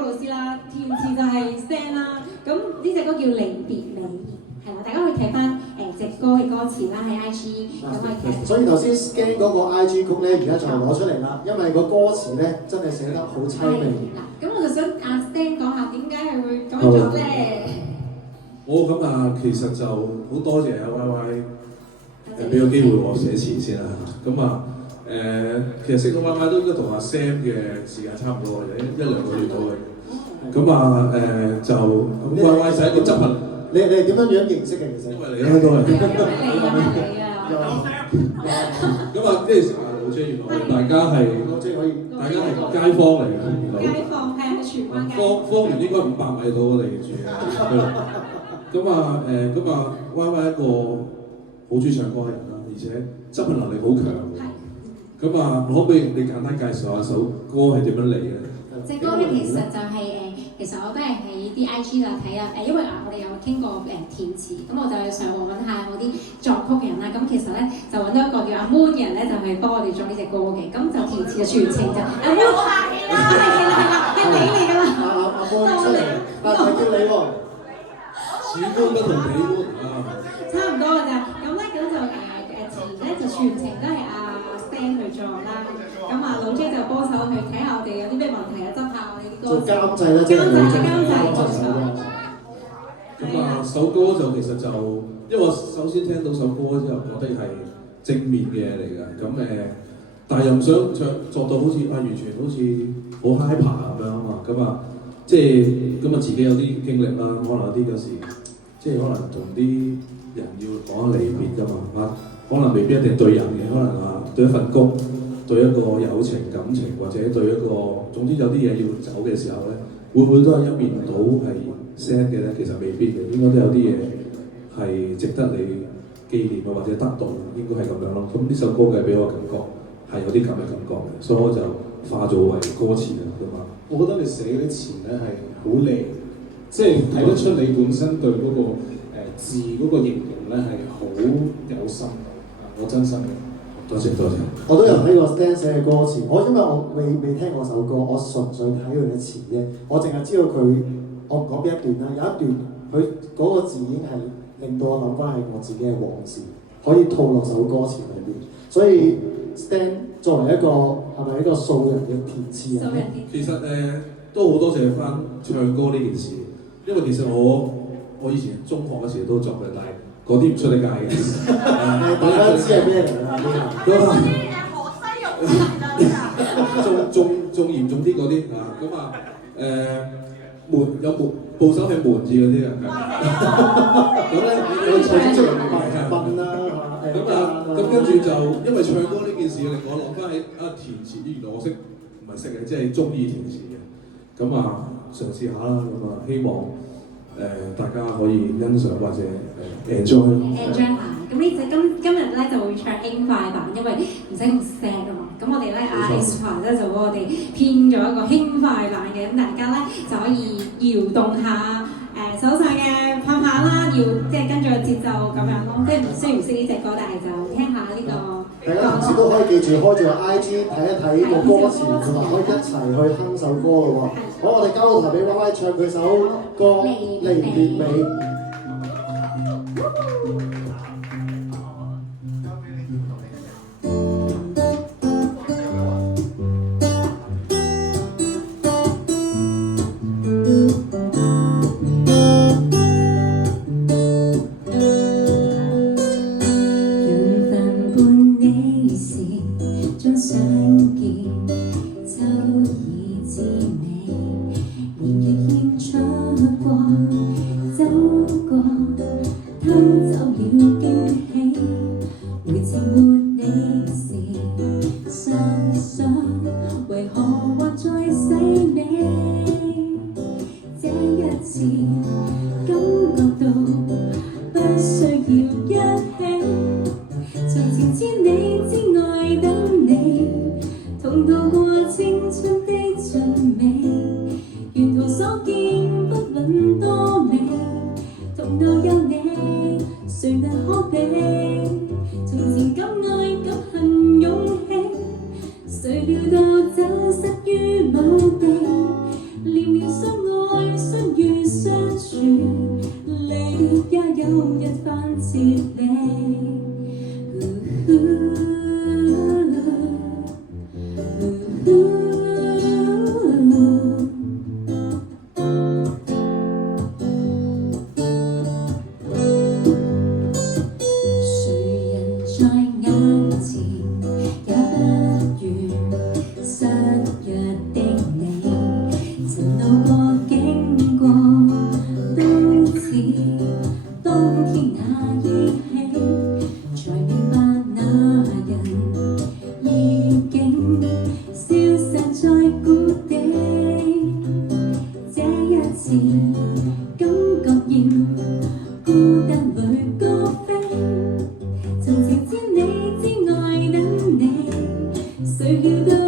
個老師啦，填詞就係 Stan 啦。咁呢隻歌叫離別美言，係啦，大家可以睇翻隻歌嘅歌詞啦，喺 IG 咁可以睇。所以頭先 Scan 嗰個 IG 曲咧，而家就攞出嚟啦，因為個歌詞咧真係寫得好凄美。咁我就想阿 Stan 講下點解係會咁樣做咧？咁啊，其實就好多謝阿 YY 俾個機會我寫詞先啦。咁啊其實識到 YY 都應該同阿 Sam 嘅時間差唔多嘅，一兩個月到嘅。咁啊就YY 就係一個執行。你係點樣認識嘅？其實因為你啦都係。咁啊，即係老姐，原來大家係街坊嚟嘅。街坊係喺荃灣街。方圓應該500米到我哋住嘅。咁啊YY 一個好中意唱歌嘅人啦，而且執行能力好強。咁啊，可唔可以你簡單介紹下首歌係點樣嚟嘅？隻歌咧其實就係其實我都係喺啲 IG 度睇啦，因為我哋有傾過填詞，咁我就去上網揾下嗰啲作曲人啦。咁其實咧就揾到一個叫阿 Moon 嘅人咧，就係幫我哋做呢隻歌嘅。咁就填詞嘅全程就阿 Moon 客氣啦，係你嚟㗎啦，阿 Moon 出嚟，但係叫你喎，似官不同彼官啊，差唔多㗎咋。咁咧就詞咧就全程都係阿 Stan 去做啦。咁啊老 J 就幫手去睇下我哋有啲咩問題啊，執下我哋啲歌。做監製啦，即係監製。咁啊，首歌就其實就，因為我首先聽到首歌之後，覺得係正面嘅嘢嚟㗎。咁但係又唔想作到好似完全好似好 hyper 咁樣啊嘛。咁啊，即係咁啊，自己有啲經歷啦，可能有啲有時，即係可能同啲人要講離別㗎嘛，可能未必一定對人嘅，可能對一份工。對一個友情感情，或者對一個總之有啲嘢要走嘅時候咧，會唔會都係一面倒係 sad 嘅咧？其實未必嘅，應該都有啲嘢係值得你紀念啊，或者得到，應該係咁樣咯。咁呢首歌嘅俾我感覺係有啲咁嘅感覺嘅，所以我就化做為歌詞啊咁啊。我覺得你寫嗰啲詞咧係好靚，即係睇得出你本身對嗰個字嗰個形容咧係好有心，我真心嘅。多謝。我都有睇過 Stan 寫嘅歌詞，因為我未聽過首歌，我純粹睇佢嘅詞啫。我淨係知道佢，我唔講邊一段啦。有一段佢嗰個字已經係令到我諗翻起我自己嘅往事，可以套落首歌詞裏邊。所以 Stan 作為一個係咪一個素人嘅填詞人咧？其實都好多謝翻唱歌呢件事，因為其實我以前中學嗰時都作嘅，但係嗰啲唔出得街嘅。大家知係咩嚟㗎？嗰啲河西肉仲嚴重啲嗰啲啊，咁啊有部首係門字嗰啲啊，咁咧我唱出嚟笨啦，咁跟住就因為唱歌呢件事令我諗翻起填詞，原來我唔係識嘅，即係中意填詞嘅，咁啊嘗試下啦，咁啊希望大家可以欣賞或者enjoy 下。咁呢隻今日咧就會唱輕快版，因為唔使咁 sad 啊嘛。咁我哋咧Aespa咧就幫我哋編咗一個輕快版嘅，咁大家咧就可以搖動下手上嘅拍拍啦，即係跟住個節奏咁樣咯。即係雖然唔識呢隻歌，但係就聽下呢個。大家同時都可以記住開住個 IG 睇一睇個歌詞，同埋可以一齊去哼首歌咯喎。好，我哋交個台俾 YY 唱佢首歌《離別美》。誰料到走失於某地，念念。So you don't